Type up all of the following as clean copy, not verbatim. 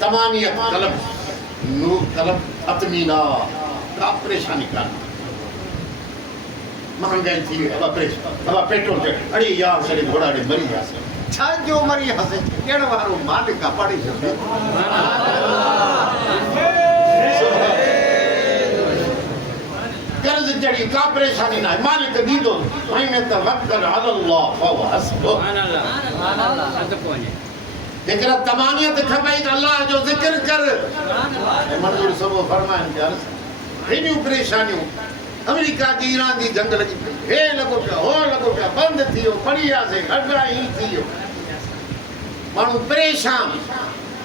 तमानियत तलब नूर तलब अतमीना का परेशानी कर महंगाई थी अब अब पेट्रोल ते अड़ी यार सरे घोड़ा रे मरी जासे छा जो मरी हसे केड़ वारो मालिक का पड़ी छे कर्ज जड़ी का परेशानी ना मालिक दी दो भाई में तवक्कल अल्लाह फव हस्बु सुभान अल्लाह अत कोने जिक्र तमानियत खबई अल्लाह जो जिक्र कर मंजूर सब फरमान के अर्ज हेनी परेशानियों अमेरिका की ईरान की जंग लगी हे लगो पे हो लगो पे बंद थियो बढ़िया से घटरा ही थियो मानू परेशान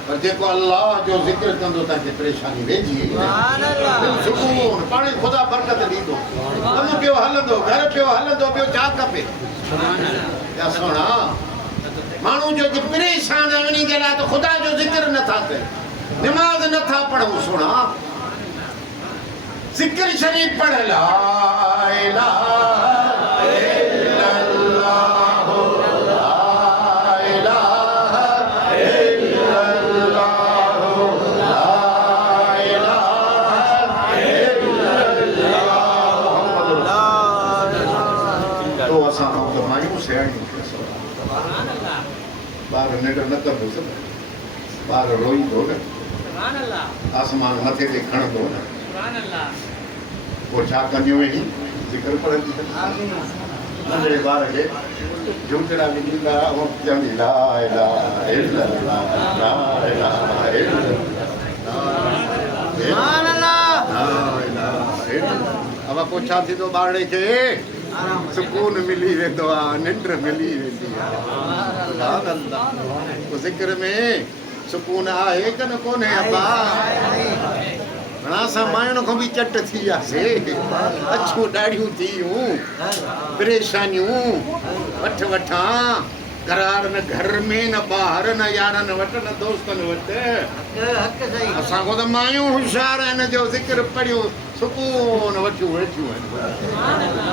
पर देखो अल्लाह जो जिक्र कंदो ताके परेशानी वेजी सुभान अल्लाह सुकून पानी खुदा बरकत दी दो हम पियो हलंदो घर पियो हलंदो पियो जा कपे सुभान अल्लाह या सोना मानू जो परेशान है उन्हीं के लिए तो खुदा जो जिक्र न था करे नमाज न था पढ़ो सोना जिक्र शरीफ पढ़ ला इलाहा इल्लल्लाह ला इलाहा इल्लल्लाह ला इलाहा इल्लल्लाह मुहम्मदुर तो असा तो मायूं सेणी सुभान अल्लाह बार नेडर न कर सब बार रोई दो सुभान अल्लाह आसमान मथे ते खण दो सुभान अल्लाह वो छा कंदियो ही जिक्र पढ़ंदी आमीन नंढड़े ॿार खे झूठड़ा ॾींदा ऐं चवंदी ला इलाहा इल्लल्लाह ला इलाहा इल्लल्लाह सुभान अल्लाह ला इलाहा इल्लल्लाह अब को छा थींदो ॿारड़े खे सुकून मिली वेंदो आहे निंड मिली वेंदी आहे सुभान अल्लाह वो जिक्र में सुकून आहे कि न कोन्हे अब्बा घणा सा मायण को भी चट थी आसे अछो डाढ़ियूं थियूं परेशानियूं वठ वठा करार न घर में न बाहर न यारन वट न दोस्तन वट हक सही असां को तो मायूं होशियार आहिनि जो जिक्र पढ़ियो सुकून वठियूं वेठियूं आहिनि